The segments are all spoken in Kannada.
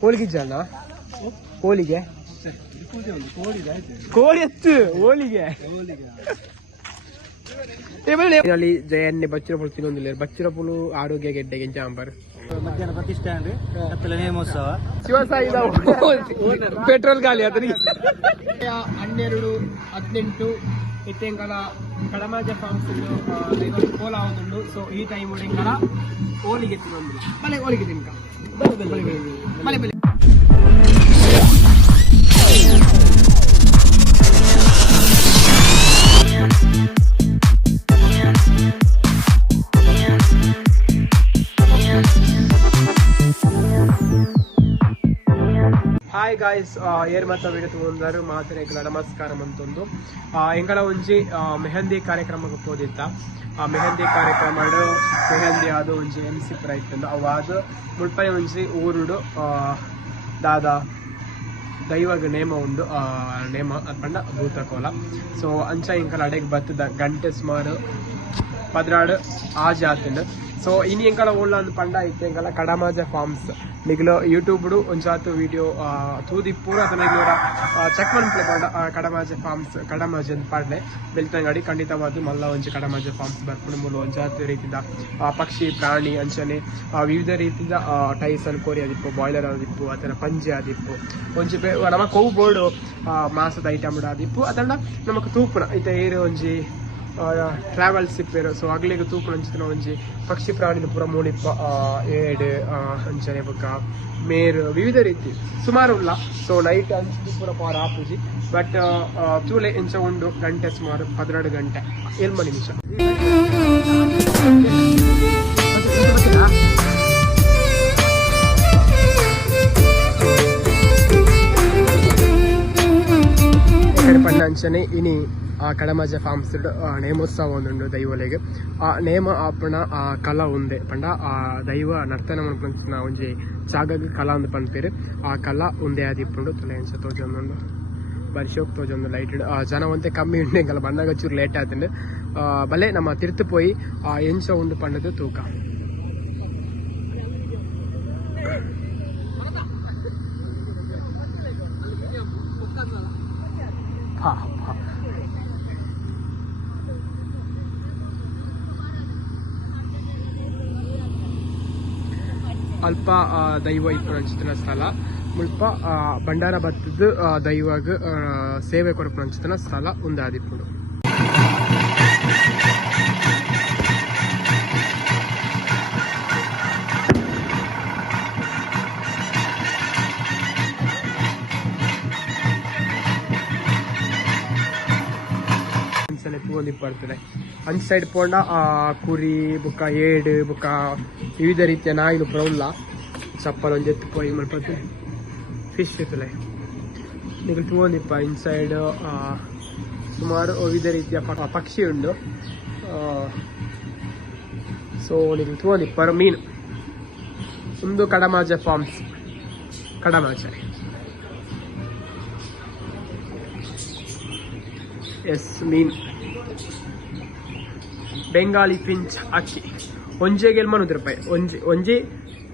ಹೋಳಿಗೆ ಜನ ಹೋಳಿಗೆ ಕೋಳಿ ಎತ್ತು ಹೋಳಿಗೆ. ಅಲ್ಲಿ ಜಯನ್ನೆ ಬಚ್ಚಿರಪುಳು ತಿನ್ನೊಂದಿಲ್ಲ ಬಚ್ಚಿರಪುಳು ಆರೋಗ್ಯ ಗೆಡ್ಡೆಗೆ ಜಾಂಬರ್ ಮಧ್ಯಾಹ್ನ ಪ್ರತಿ ಸ್ಟ್ಯಾಂಡ್ ಹತ್ತಲ ನೇಮೋತ್ಸವ. ಶಿವಸಾಯಿ ಪೆಟ್ರೋಲ್ ಖಾಲಿ ಅದರಿಗೆ ಹನ್ನೆರಡು ಹದಿನೆಂಟು ಇತ್ತೆಂಕಲ ಕಳಮಾಜ ಫಾರ್ಮ್ಸ್ ಕೋಲ ಆಗುದುಂಡು ಸೊ ಈ ಟೈಮ್ ಉಡೆಂಕಲ ಹೋಳಿಗೆ ತಿನ್ನೊಂದಿಲ್ಲ ಮಳೆ ಹೋಳಿಗೆ ತಿನ್ಕ? ಮಳೆ ಬೆಲೆ ಹಾಯ್ ಗಾಯ್ಸ್ ಏರ್ ಮಾತಾ ವಿಡಿಯೋ ತಗೊಂಡಾರು ಮಾತರೇಕಲ ನಮಸ್ಕಾರ ಅಂತಂದು. ಎಂಗಳ ಒಂಜಿ ಮೆಹಂದಿ ಕಾರ್ಯಕ್ರಮಕ್ಕೆ ಹೋದಿತ್ತ ಆ, ಮೆಹಂದಿ ಕಾರ್ಯಕ್ರಮ ಮೆಹಂದಿ ಅದು ಒಂಜಿ ಎಂ ಸಿ ಪ್ರಯತ್ನ ಅವು ಅದು ಮುಳ್ಪೈ ಒಂಜಿ ಊರುಡು ದಾದ ದೈವಗ ನೇಮ ಉಂಡು ನೇಮ ಅರ್ಪಂಡ ಭೂತಕೋಲ. ಸೊ ಅಂಚ ಇಂಕಲ ಅಡೆಗೆ ಬತ್ತದ ಗಂಟೆ ಸುಮಾರು ಪದ್ರಾಡು ಆ ಜಾತಿಂಡ್ ಸೊ ಇನ್ ಎಂಕಲ ಅಂದ್ ಪಂಡ ಇತ್ತೆ ಎಂಕಲ ಕಡಮಾಜ ಫಾರ್ಮ್ಸ್. ನಿಗ್ಲು ಯೂಟ್ಯೂಬ್ಡು ಒಂಚಾತು ವಿಡಿಯೋ ತೂದಿ ಪೂರ ಅದನ್ನ ಚೆಕ್ ಮಾಡ್ಲೆ ಪಂಡ ಕಡಮಾಜ ಫಾರ್ಮ್ಸ್ ಕಡಮಾಜ ಅಂತ ಪಾಡ್ಲೆ. ಬೆಳ್ತಂಗಡಿ ಖಂಡಿತವಾದ ಮಲ್ಲ ಒಂಜಿ ಕಡಮಾಜ ಫಾರ್ಮ್ಸ್ ಬರ್ಪುಡು ಮೂಲ ಒಂಚಾತು ರೀತಿದ ಆ, ಪಕ್ಷಿ ಪ್ರಾಣಿ ಅಂಚನೆ ವಿವಿಧ ರೀತಿದ ಟೈಸನ್ ಕೋರಿ ಆದಿಪ್ಪು ಬಾಯ್ಲರ್ ಆದಿಪ್ಪು ಅದರ ಪಂಜೆ ಆದಿಪ್ಪು. ಒಂಜಿ ನಮ್ಮ ನಮ ಕೊವು ಬೋರ್ಡು ಮಾಸದ ಐಟಮ್ ಆದಿಪ್ಪು. ಅದನ್ನ ನಮಕ್ ತೂಪುನ ಇತ್ತ ಏರು ಒಂಜಿ ಟ್ರಾವೆಲ್ಸ್ ಇಪ್ಪೇರು ಸೊ ಅಗ್ಲೆಗ್ ತೂಕು ಅಂಚಿನ ಒಂಜಿ ಪಕ್ಷಿ ಪ್ರಾಣಿದ ಪೂರ ಮೂಳಿಪ್ಪ ಏಡ್ ಅಂಚನೆ ಬೊಕ್ಕ ಮೇರು, ವಿವಿಧ ರೀತಿ. ಸುಮಾರು ಉಲ್ಲ ಸೊ ನೈಟ್ ಅಂಚಿದ ಪೂರ ಪಾರ ಆಪುಜಿ. ಬಟ್ ತೂಲೆ ಇಂಚ ಒಂದು ಗಂಟೆ, ಸುಮಾರು ಹದಿನೆರಡು ಗಂಟೆ. ಎಲ್ಮ ನಿಮಿಷ. ಪಂಡ ಅಂಚನೆ, ಇನಿ ಆ ಕಡಮಜ ಫಾರ್ಮ್ಸ್ ನೇಮೋತ್ಸವ നേമോത്സവം ದೈವಲೆಗೆ. ಆ, ನೇಮ ಆಪಣ ಆ, ಕಲಾ ಒಂದೆ. ಪಂಡ, ಆ, ದೈವ ನರ್ತನ ಮನ್ಪಂಚಿನ ಒಂಜಿ ಜಾಗಕ್ಕೆ ಕಲಾ ಅಂದ್ ಪನ್ಪೇರು. ಆ ಕಲಾ ಉಂದೆ ಆದಿಪ್ಪುಂಡು ತಲೆ ಎಂಚ ತೋಜೊಂದುಂಡು. ಬಾರಿ ತೋಜೊಂದು ಲೈಟ್ ಜನ ಒಂತೆ ಕಮ್ಮಿ ಉಂಡೆಂಗಲ್ಲ ಬಂದಾಗ ಚೂರು ಲೇಟ್ ಆತುಂಡು. ಬಲೆ ನಮ್ಮ ತಿರ್ತು ಪೋಯಿ, ಆ, ಎಂಚ ಉಂಡು ಪಂಡದ ತೂಕ. ಅಲ್ಪ ದೈವ ಇಪ್ಪುನ ಸ್ಥಳ. ಮುಲ್ಪ ಆ, ಬಂಡಾರ ಬತ್ತದ ದೈವಗ ಸೇವೆ ಕೊರಪುನಂಚಿತ್ತಿನ ಸ್ಥಳ ಉಂದಾದಿಪ್ಪುಡು ಅಂಚನೆ ತೂವೊಂದು ಬರ್ತದೆ ಅಂಚ ಸೈಡ್ ಪೋಂಡ, ಆ, ಕುರಿ, ಬುಕ್ಕ ಏಡ್, ಬುಕ್ಕ ವಿವಿಧ ರೀತಿಯ ನಾಯಿಲು ಪ್ರೌಲ್ಲ ಚಪ್ಪಲ್ ಒಂದು ಎತ್ತು ಪೋಯಿ ಮಾಡ್ಬೋದು ಫಿಶ್ ಇತ್ತಲೆ ನಿಮಗೆ ತೂಂದಿಪ್ಪ ಇನ್ಸೈಡ್ ಸುಮಾರು ವಿವಿಧ ರೀತಿಯ ಪಕ್ಷಿ ಉಂಡು ಸೊ ನಿಮಗೆ ತೂವೊಂದಿಪ್ಪರು ಮೀನು. ಒಂದು ಕಡಮಾಜ ಫಾರ್ಮ್ಸ್ ಕಡಮಾಜ. ಎಸ್ ಮೀನ್. ಬೆಂಗಾಲಿ ಪಿಂಚ್ ಅಕ್ಕಿ ಒಂಜೆಗೆ ಮನೂರು ರೂಪಾಯಿ ಒಂಜಿ ಒಂಜಿ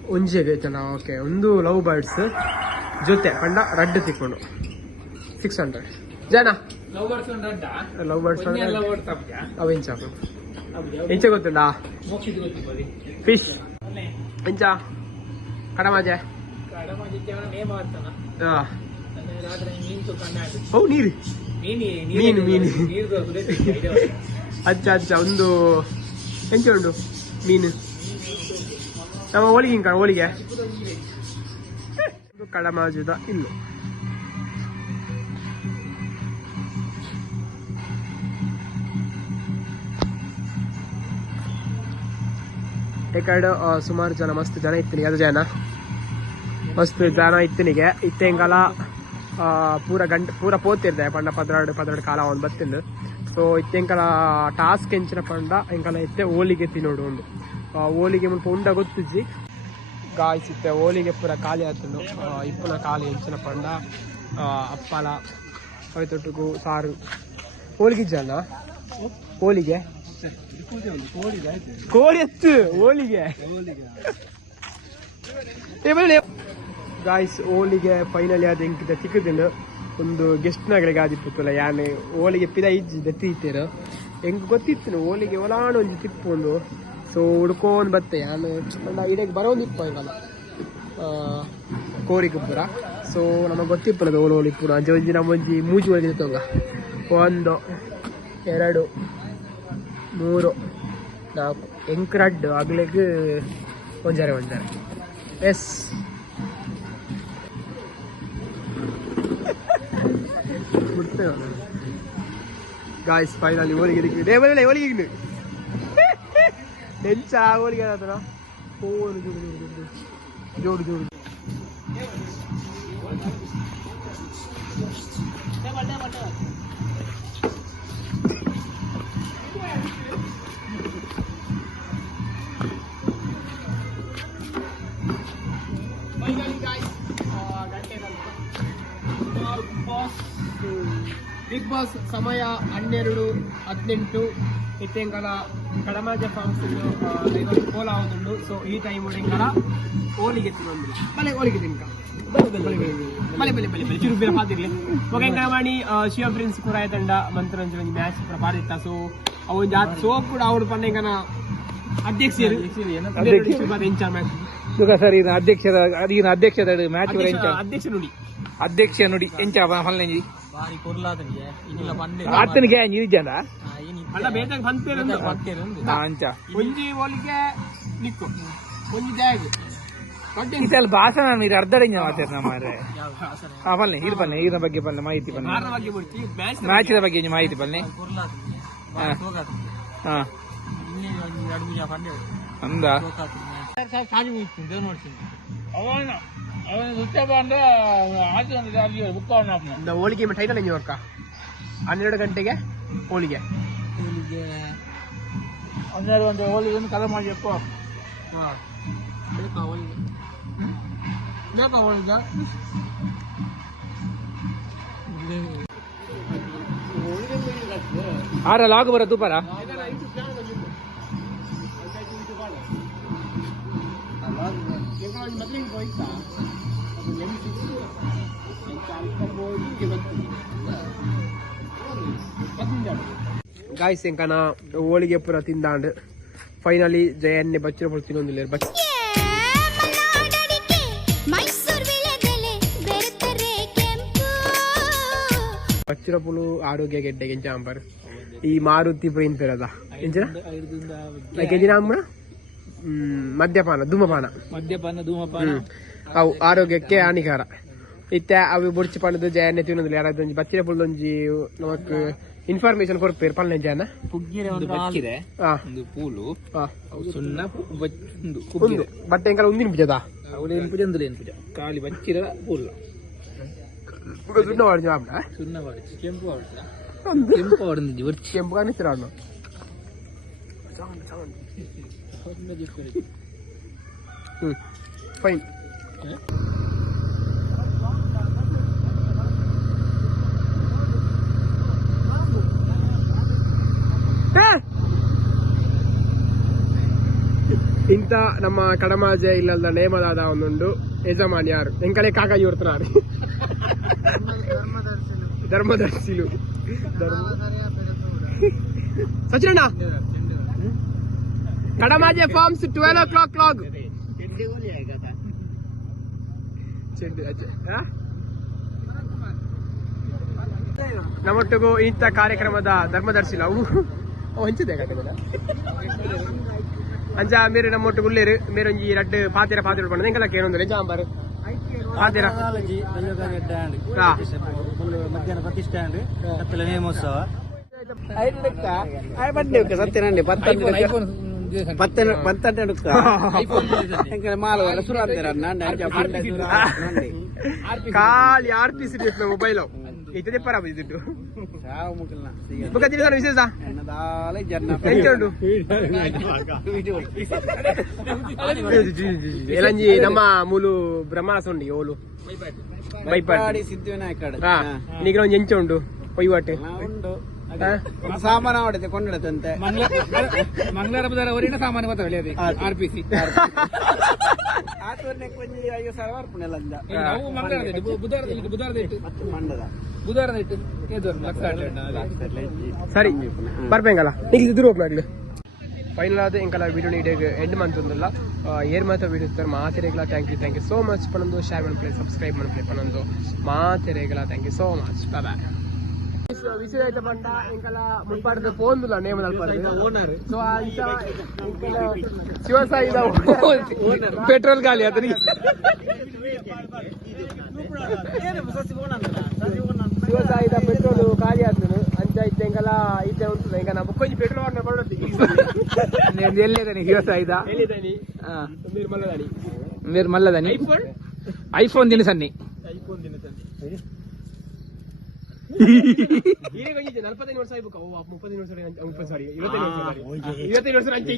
ಒಂಜೆಗೆ ಬೇತನ ಓಕೆ ಒಂದು ಲವ್ ಬರ್ಡ್ಸ್ ಜೊತೆ ಪಂಡ ರಡ್ಡು ತಿಕ್ಕೊಂಡು. ಸಿಕ್ಸ್ ಹಂಡ್ರೆಡ್ ಜನ ಲವ್ ಬರ್ಡ್ಸ್ ಅವು ಇಂಚ ಇಂಚ ಗೊತ್ತುಂಡ ಫಿಶ್ ಇಂಚ ಕಡಮಾಜೆ. ಹೌ. ನೀರು ಮೀನು ಮೀನು ಅಚ್ಚ ಅಜ್ಜ, ಒಂದು ಎಂಚ ಉಂಡು ಮೀನು. ನಮ್ಮ ಹೋಳಿಗೆ ಕಣ, ಹೋಳಿಗೆ. ಕಡಮಾಜುದ ಇನ್ನು. ಕಡೆ ಸುಮಾರು ಜನ, ಮಸ್ತ್ ಜನ ಇತ್ತಿನಿ, ಅದು ಜನ. ಮಸ್ತ್ ಜನ ಇತ್ತಿನಿಗೆ. ಇತ್ತೆಂಗಲ ಪೂರ ಗಂಟೆ ಪೂರ ಪೋತಿರ್ದೆ, ಪಂಡ ಪದ್ರಾಡು ಪದ್ರಾಡು ಕಾಲ ಒಂದು ಬತ್ತಿಂದು ಸೊ ಇತ್ತೆಂಕಲ ಟಾಸ್ಕ್ ಎಂಚಿನ ಪಂಡ ಎಂಕಲ ಇತ್ತೆ ಓಲಿಗೆ ತಿನ್ನೋಡು ಉಂಡು ಓಲಿಗೆ ಮುಲ್ಪ ಉಂಡ ಗೊತ್ತಿಜ್ಜಿ? ಗಾಯ್ಸ್ ಇತ್ತೆ ಓಲಿಗೆ ಪೂರ ಖಾಲಿ ಆತುಂಡು ಇಪ್ಪುನ ಖಾಲಿ ಎಂಚಿನ ಪಂಡ. ಅಪ್ಪಲ ಹೊಯ್ತೊಟ್ಟಿಗೂ ಸಾರು. ಓಲಿಗೆ ಇಜ್ಜಲ್ಲ ಹೋಳಿಗೆ ಕೋಳಿ ಎತ್ತು ಬಳ್ಳಿ. ಗಾಯ್ಸ್ ಓಲಿಗೆ ಫೈನಲಿ ಅದು ಎಂಕಿದ ತಿಕ್ಕದಿನ ಒಂದು ಗೆಸ್ಟ್ ನಗರಿಗೆ ಆದಿಪ್ಪುತ್ತಲ್ಲ ಯಾನೆ ಓಲಿಗೆ ಪಿದ ಇಜ್ಜಿ ತೀತೇರು. ಹೆಂಗ್ ಗೊತ್ತಿತ್ತು ಓಲಿಗೆ ಒಲಾಣ ಒಂದು ತಿಪ್ಪು ಒಂದು. ಸೊ ಹುಡ್ಕೊಂಡ್ ಬತ್ತೆ ಯಾನು ನನ್ನ ಇಡಕ್ಕೆ ಬರೋದಿಪ್ಪ ಇವಾಗ ಕೋರಿ ಗೊಬ್ಬರ. ಸೊ ನಮಗೆ ಗೊತ್ತಿಪ್ಪಲ್ಲ ಓಲು ಓಲಿ ಪೂರ. ಅಂಜೆ ಒಂಜಿ ನಮ್ಮ ಒಂಜಿ ಮೂಜಿ ಒಳಗಿರ್ತವಂಗ ಒಂದು, ಎರಡು, ಮೂರು, ನಾಲ್ಕು. ಎಂಕ್ರಡ್ ಆಗ್ಲಿಕ್ಕೆ ಒಂಜಾರೆ ಒಂಜಾರೆ. ಎಸ್ ಗಾಯ್ಸ್ ಫೈನಲಿ ಓಲಿಗೆ ಡೇ ಬರಲ್ಲ ಓಲಿಗೆ ಎಂಚ ಓಲಿಗೆ ಅದರ ಓಲು ಸಮಯ ಹನ್ನೆರಡು ಹದಿನೆಂಟು ಇತ್ತೆಂಕಲ ಕಡಮಾಜ ಫಾರ್ಮ್ಸ್ ಕೋಲ ಆಗುದುಂಡು ಸೊ ಈ ಟೈಮ್ ಎಂಕಲ ಓಲಿಗೆ ತಿನ್ನೊಂದಿಲ್ಲ ಬಲೆ ಓಲಿಗೆ ತಿನ್ಕ. ಬಲೆ ಬಲೆ ಬಲೆ ಬಲೆ ಚುರುಪಿನ ಪಾತಿರ್ಲಿ. ಓಕೆ ಮಾಡಿ ಶಿವ ಪ್ರಿನ್ಸ್ ಕೂಡ ತಂಡ ಮಂತ್ರಂಜನ ಮ್ಯಾಚ್ ಪೂರ ಪಾಡಿತ್ತ ಸೊ ಅವು ಜಾತ್ ಸೋಪ್ ಕೂಡ ಅವ್ರು ಪಂಡೆಂಗನ ಅಧ್ಯಕ್ಷರು. ಎಂಚ ಮ್ಯಾಚ್ ಸರ್ ಇದು ಅಧ್ಯಕ್ಷದ ಅಧ್ಯಕ್ಷದ ಮ್ಯಾಚ್ ಅಧ್ಯಕ್ಷ ನುಡಿ. ಅಧ್ಯಕ್ಷ ನೋಡಿ ಎಂಚ ಬಾರಿ ಕೊರ್ಲಾದನಿಗೆ ಇನ್ನಿಲ್ಲ ಬಂದೆ. ಆತನಿಗೆ ನಿಜಂದ ಅಲ್ಲ ಅಂಚ ಒಂಜಿ ನಿಕ್ಕು. ಭಾಷಣ ನೀರು ಅರ್ಧಡಿಂಜ ಮಾತಾಡ್ನ ಮಾರೆ ಹಾ ಇದು ಪಲ್ಲೆ ಇದ್ರ ಬಗ್ಗೆ ಬನ್ನಿ ಮಾಹಿತಿ ಬನ್ನಿ. ಮ್ಯಾಚಿನ ಬಗ್ಗೆ ಮಾಹಿತಿ ಬನ್ನಿ. ಹಾ. ಅಂದ? ನೋಡ್ತೀನಿ. ಅವನ ಅವನ ಸುತ್ತ ಬಂದ ಆಚೆ ಒಂದು ಅಲ್ಲಿ ಬುಕ್ಕ இந்த ಹೋಳಿಗೆ ಟೈಟಲ್ ಹೆಂಗೆ ಅಕ್ಕ ಹನ್ನೆರಡು ಗಂಟೆಗೆ ಹೋಳಿಗೆ ಇಲ್ಲಿಗೆ ಹನ್ನೆರಡು ಗಂಟೆ ಹೋಗಿ ಒಂದು ಕಲೆ ಮಾಡಿ ಎಪ್ಪ ಬೇಕಾ ಒಳ್ಳೆ ಬೇಕಾ ಹೋಳಿಗೆ ಆರ ಲಾಗ್ ಬರ ತುಪಾರ ಗಾಯ್ಸ್ ಎಂಕನ ಹೋಳಿಗೆ ಪೂರ ತಿಂದಾಂಡ್ ಫೈನಲಿ ಜಯನ್ನೆ ಬಚ್ಚಿರ ಪುಳ ತಿನ್ನೊಂದಿಲ್ಲ ಬಚ್ ಮಲೆನಾಡಡಿಕೆ ಮೈಸೂರು ವಿಳೆದೆಲೆ ಬೆರೆತರೆ ಕೆಂಪು ಬಚ್ಚಿರ ಪುಳು ಆರೋಗ್ಯ ಗೆಡ್ಡೆ ಎಂಚ ಅಂಬರ್ ಈ ಮಾರುತಿ ಪ್ರೇಮ್ ಪೇರದ ಎಂಚಿನ ಎಂಚಿನ ಅಮ್ಮ ಮದ್ಯಪಾನ ಧೂಮಪಾನ. ಮದ್ಯಪಾನ ಧೂಮಪಾನ. ಅವು ಆರೋಗ್ಯಕ್ಕೆ ಹಾನಿಕಾರ. ಇತ್ತೆ ಅವು ಬುಡ್ಚಿ ಪಣ್ಣದು ಜಯನ್ನೆ ತಿನ್ನೋದಿಲ್ಲ ಯಾರಾದ್ರೂ ಒಂಜಿ ಬಚ್ಚಿರ ಪುಳ್ಳೊಂಜಿ ನಮಕ್ ಇನ್ಫಾರ್ಮೇಶನ್ ಕೊಡ್ಪೇರು ಪಲ್ಲೆ ಜಯನ ಪುಗ್ಗಿರೆ ಒಂದು ಒಂದು ಪೂಲು ಹಾ ಸುಣ್ಣ ಒಂದು ಬಟ್ಟೆ ಎಂಕಲ ಒಂದಿನ ಪೂಜದ? ಅವಳೇನು ಪೂಜೆ ಅಂದ್ರೆ ಏನು ಪೂಜೆ? ಕಾಲಿ ಬಕ್ಕಿರ ಪೂಲ ಸುಣ್ಣ ವಾಡ್ಜಿ ಆಪ್ನ ಸುಣ್ಣ ಕೆಂಪು ಕೆಂಪು ಕೆಂಪು ಕಾಣಿಸ್ತಿರ ಅವನು? ಫೈನ್ ಇಂತ ನಮ್ಮ ಕಡಮಾಜೆ ಇಲ್ಲದ ನೇಮದಾದ ಒಂದುಂಡು ಯಜಮಾನ್ ಯಾರು? ಎಂಕಲೆ ಕಾಕಾಜಿ ಹೊರ್ತನಾರು ಧರ್ಮದರ್ಶಿಲು. ಧರ್ಮ. ಸಚಿನಣ್ಣ. Kadamaje farms twelve o'clock ಲಾಗ್ ಚೆಂಡು ಅಜ್ಜೆ. ಆ? ನಮ್ಮೊಟ್ಟಿಗೂ ಇಂಥ ಕಾರ್ಯಕ್ರಮದ ಧರ್ಮದರ್ಶಿಲ ಅವು ಅವು ಹಂಚಿದೆ ಕಟ್ಟೆಗಳ ಅಂಚ ಮೇರೆ ನಮ್ಮೊಟ್ಟಿಗೆ ಉಳ್ಳೇರು ಮೇರೆ ಒಂಜಿ ರಡ್ಡು ಪಾತಿರ ಪಾತಿರ ಪಣ್ಣ ಎಂಕಲ ಕೇಳೊಂದು ಲೆಂಜ ಅಂಬಾರು ಪಾತಿರ ಹಾ. ಮಧ್ಯಾಹ್ನ ಪ್ರತಿ ಸ್ಟ್ಯಾಂಡ್ ಕತ್ತಲ ನೇಮೋತ್ಸವ ಸತ್ಯನಂಡಿ ಖಾಲಿ ಆರ್ ಪಿ ಸಿ ಮೊಬೈಲ್ ಇತ್ತದೆ ಪರ ದುಡ್ಡು ಬುಕ್ಕ ತಿಳಿಸಾರ ವಿಶೇಷ ಎಂಚ ಉಂಟು ಎಲಂಜಿ ನಮ್ಮ ಮೂಲು ಬ್ರಹ್ಮಾಸ ಉಂಡಿ ಓಲು ಬೈಪಾಡಿ ಸಿದ್ಧಿವಿನಾಯಕ ಹಾ ನಿಗ್ರ ಒಂಜಿ ಎಂಚ ಉಂಟು ಒಯ್ವಾಟೆ ಉಂಡು ಸಾಮಾನು ಹೊಡೆದು ಕೊಂಡಂತೆ ಮಂಗಳವಾರ ಬುಧವಾರ ಅವರಿನ ಸಾಮಾನು ಗೊತ್ತಾಗಲಿ ಅದೇ ಆರ್ ಪಿ ಸಿ ಆತೂರ್ನೆ ಕೊಂಜಿ ಐದು ಸಾವಿರ ಬರ್ಪುಣೆಲ್ಲ ಅಂದ ನಾವು ಮಂಗಳವಾರದ ಇಟ್ಟು ಬುಧವಾರದ ಇಟ್ಟು ಬುಧವಾರದ ಇಟ್ಟು. ಮಂಡದ. ಬುಧವಾರದ ಇಟ್ಟು. ಏದು ಲಕ್ಷ ಸರಿ. ಬರ್ಬೇಕಲ್ಲ? ನಿಲ್ಸಿ ದೂರ ಹೋಗ್ಲಾಗ್ಲಿ ಫೈನಲ್ ಆದ ಇಂಕಲ ವೀಡಿಯೋ ಇಡೀ ಎಂಡ್ ಮಂತ್ ಒಂದಲ್ಲ. ಏರ್ ಮಾತ್ರ ವೀಡಿಯೋ ಇರ್ತಾರೆ ಮಾತೆರೆಗಳ thank you thank you so much ಪನ್ನೊಂದು share ಮಾಡ್ಕೊಳ್ಳಿ ಸಬ್ಸ್ಕ್ರೈಬ್ ಮಾಡ್ಕೊಳ್ಳಿ ಪನ್ನೊಂದು ಮಾತೆರೆಗಳ thank you so much bye ಇದು ಇದೆ ಅಂತ ಬಂದಾ ಇಂಗಲ ಮುಪಟ್ಟದ ಫೋನ್ ದು ಲೇಮದಲ್ಪಡೋದು ಇದು ಓನರ್ சிவா ಸೈದಾ ಓ પેટ્રોલ ಕಾಲಿಯಾತನ ನೋ ಪುಡಾಡಾ ಏನೆ ಬಸಸಿ ಫೋನ್ ಆನೆನಾ ಸದಿ ಓನರ್ சிவா ಸೈದಾ પેટ્રોલ ಕಾಲಿಯಾತನ ಅಂತ ಇದೆ ಇಂಗಲ ಇದೆ ಇರುತ್ತೆ ಇಂಗನ ಬಕೋಜಿ પેટ્રોલ ಓಡನ ಬಡರ ತಿ ಇನ್ ಎಲ್ಲಿದೆ ಐಫೋನ್ ಐಫೋನ್ ತಿನೆ ಸನ್ನಿ ಐಫೋನ್ ತಿನೆ ಸನ್ನಿ ನಲ್ವತ್ತೈದು ವರ್ಷ ಆಗ್ಬೇಕು. ಮುಪ್ಪತ್ತೈದು ವರ್ಷ ಮುಪ್ಪತ್ತು ಸಾರಿ. ಇವತ್ತೈದು ವರ್ಷ ಸಾರಿ. ಇವತ್ತೈದು ವರ್ಷ ಅಂಚೆ